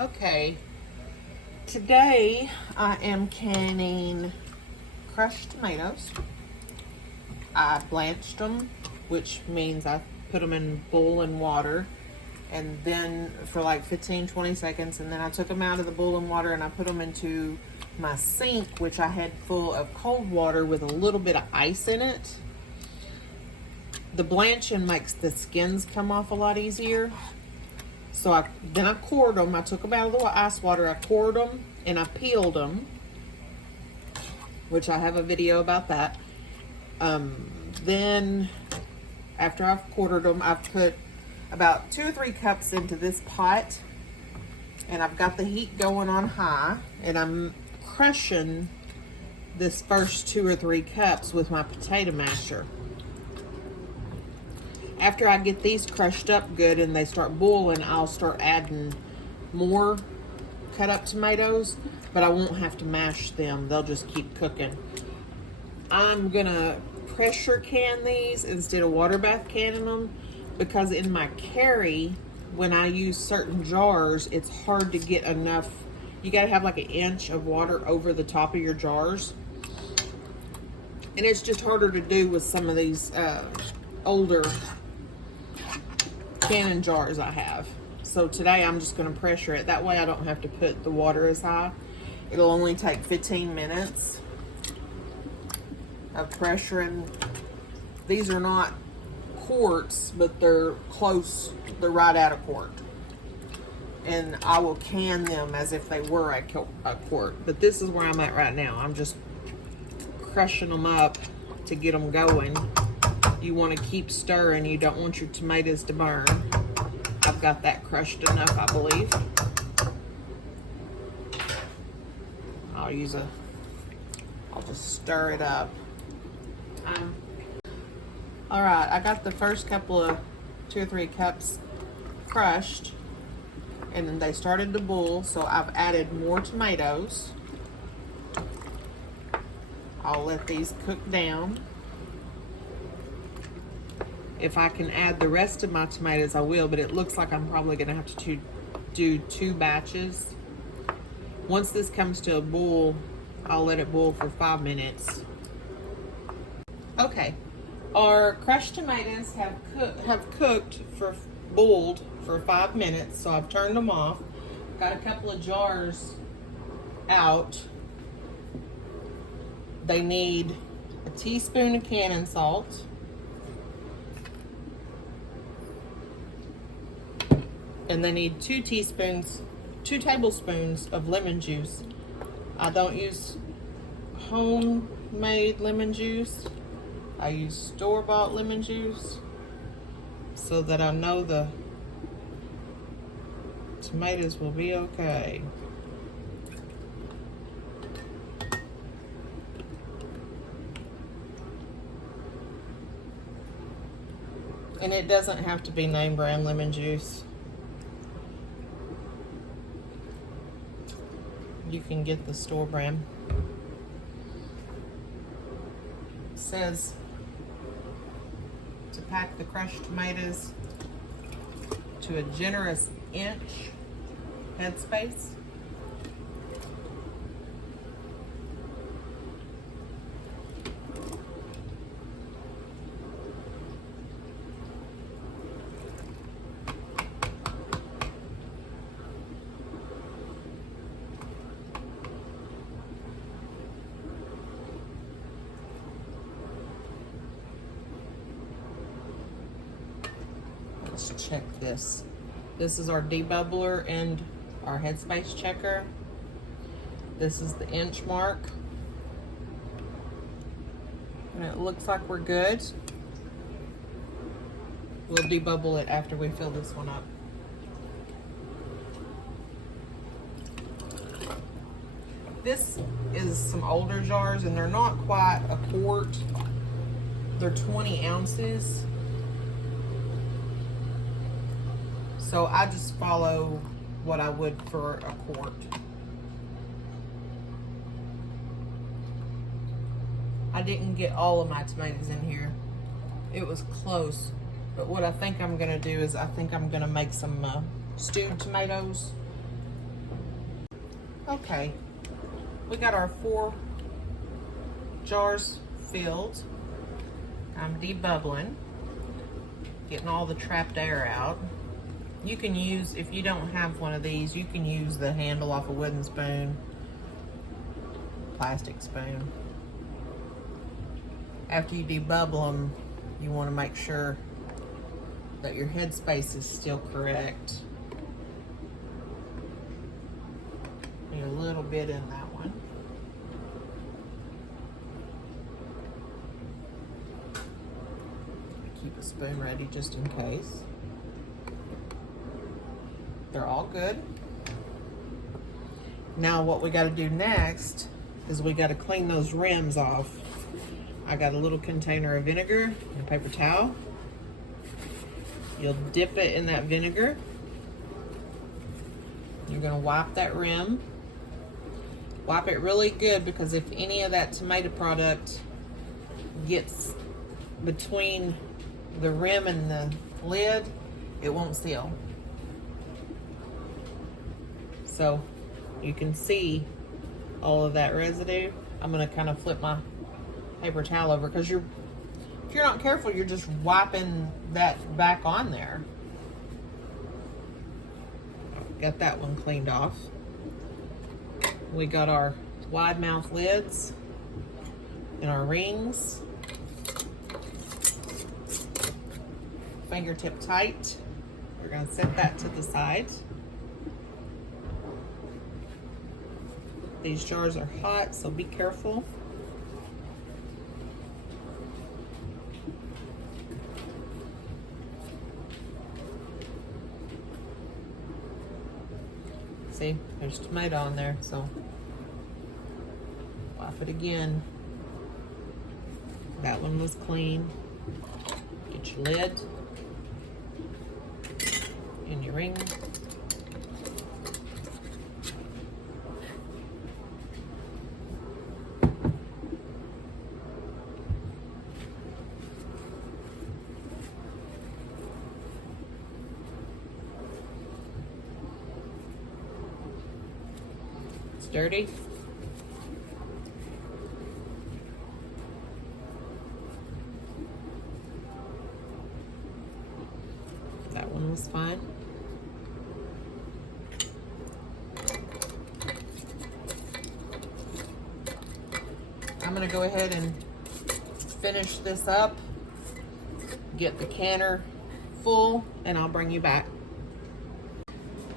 Okay, today I am canning crushed tomatoes. I blanched them, which means I put them in boiling water, and then for like 15-20 seconds, and then I took them out of the boiling water and I put them into my sink, which I had full of cold water with a little bit of ice in it. The blanching makes the skins come off a lot easier. So I cored them. I took them out of the ice water. I cored them and I peeled them, which I have a video about that. Then after I've quartered them, I've put about 2 or 3 cups into this pot, and I've got the heat going on high, and I'm crushing this first 2 or 3 cups with my potato masher. After I get these crushed up good and they start boiling, I'll start adding more cut up tomatoes, but I won't have to mash them. They'll just keep cooking. I'm gonna pressure can these instead of water bath canning them, because in my Carey, when I use certain jars, it's hard to get enough. You gotta have like an inch of water over the top of your jars. And it's just harder to do with some of these older canning jars I have. So today I'm just going to pressure it. That way I don't have to put the water as high. It'll only take 15 minutes of pressuring. These are not quarts, but they're close. They're right out of quart. And I will can them as if they were a quart. But this is where I'm at right now. I'm just crushing them up to get them going. You want to keep stirring. You don't want your tomatoes to burn. I've got that crushed enough, I believe. I'll just stir it up. All right, I got the first couple of 2 or 3 cups crushed, and then they started to boil, so I've added more tomatoes. I'll let these cook down. If I can add the rest of my tomatoes, I will, but it looks like I'm probably gonna have to do 2 batches. Once this comes to a boil, I'll let it boil for 5 minutes. Okay, our crushed tomatoes have boiled for 5 minutes, so I've turned them off. Got a couple of jars out. They need a teaspoon of canning salt, and they need 2 tablespoons of lemon juice. I don't use homemade lemon juice. I use store-bought lemon juice so that I know the tomatoes will be okay. And it doesn't have to be name brand lemon juice. You can get the store brand. It says to pack the crushed tomatoes to a generous inch headspace. Let's check this. This is our debubbler and our headspace checker. This is the inch mark. And it looks like we're good. We'll debubble it after we fill this one up. This is some older jars, and they're not quite a quart. They're 20 ounces. So I just follow what I would for a quart. I didn't get all of my tomatoes in here. It was close. But what I think I'm gonna do is I think I'm gonna make some stewed tomatoes Okay, we got our 4 jars filled. I'm debubbling, getting all the trapped air out. You can use, if you don't have one of these, you can use the handle off a wooden spoon, plastic spoon. After you debubble them, you want to make sure that your headspace is still correct. Need a little bit in that one. Keep a spoon ready just in case. They're all good. Now what we got to do next is we got to clean those rims off. I got a little container of vinegar and a paper towel. You'll dip it in that vinegar. You're going to wipe that rim. Wipe it really good, because if any of that tomato product gets between the rim and the lid, it won't seal. So you can see all of that residue. I'm going to kind of flip my paper towel over, because if you're not careful, you're just wiping that back on there. Got that one cleaned off. We got our wide mouth lids and our rings. Fingertip tight. We're going to set that to the side. These jars are hot, so be careful. See, there's tomato on there, so wipe it again. That one was clean. Get your lid and your ring. Dirty. That one was fine. I'm going to go ahead and finish this up, get the canner full, and I'll bring you back.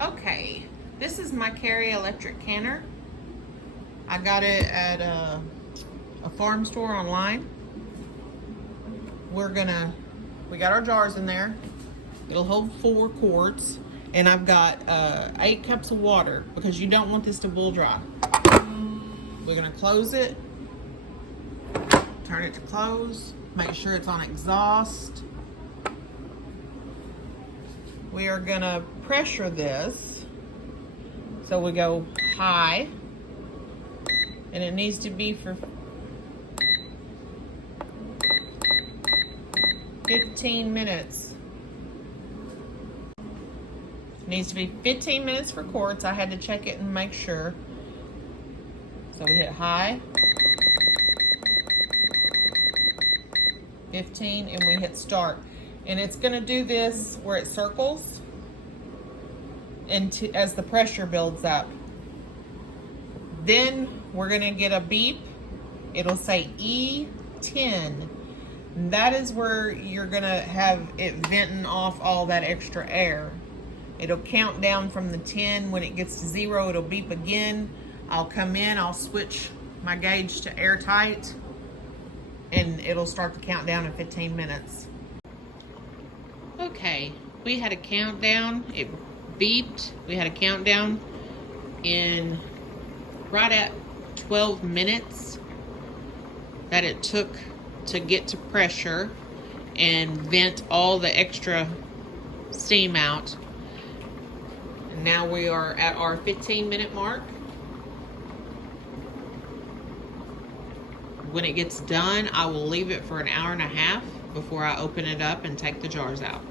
Okay, this is my Carey electric canner. I got it at a farm store online. We got our jars in there. It'll hold 4 quarts, and I've got 8 cups of water, because you don't want this to boil dry. We're gonna close it, turn it to close, make sure it's on exhaust. We are gonna pressure this. So we go high, and it needs to be for 15 minutes. It needs to be 15 minutes for quarts. I had to check it and make sure. So we hit high, 15, and we hit start. And it's gonna do this where it circles and as the pressure builds up. Then we're gonna get a beep. It'll say E10. And that is where you're gonna have it venting off all that extra air. It'll count down from the 10. When it gets to 0, it'll beep again. I'll come in, I'll switch my gauge to airtight, and it'll start the countdown in 15 minutes. Okay, we had a countdown. It beeped. We had a countdown in right at 12 minutes that it took to get to pressure and vent all the extra steam out. And now we are at our 15-minute mark. When it gets done, I will leave it for an hour and a half before I open it up and take the jars out.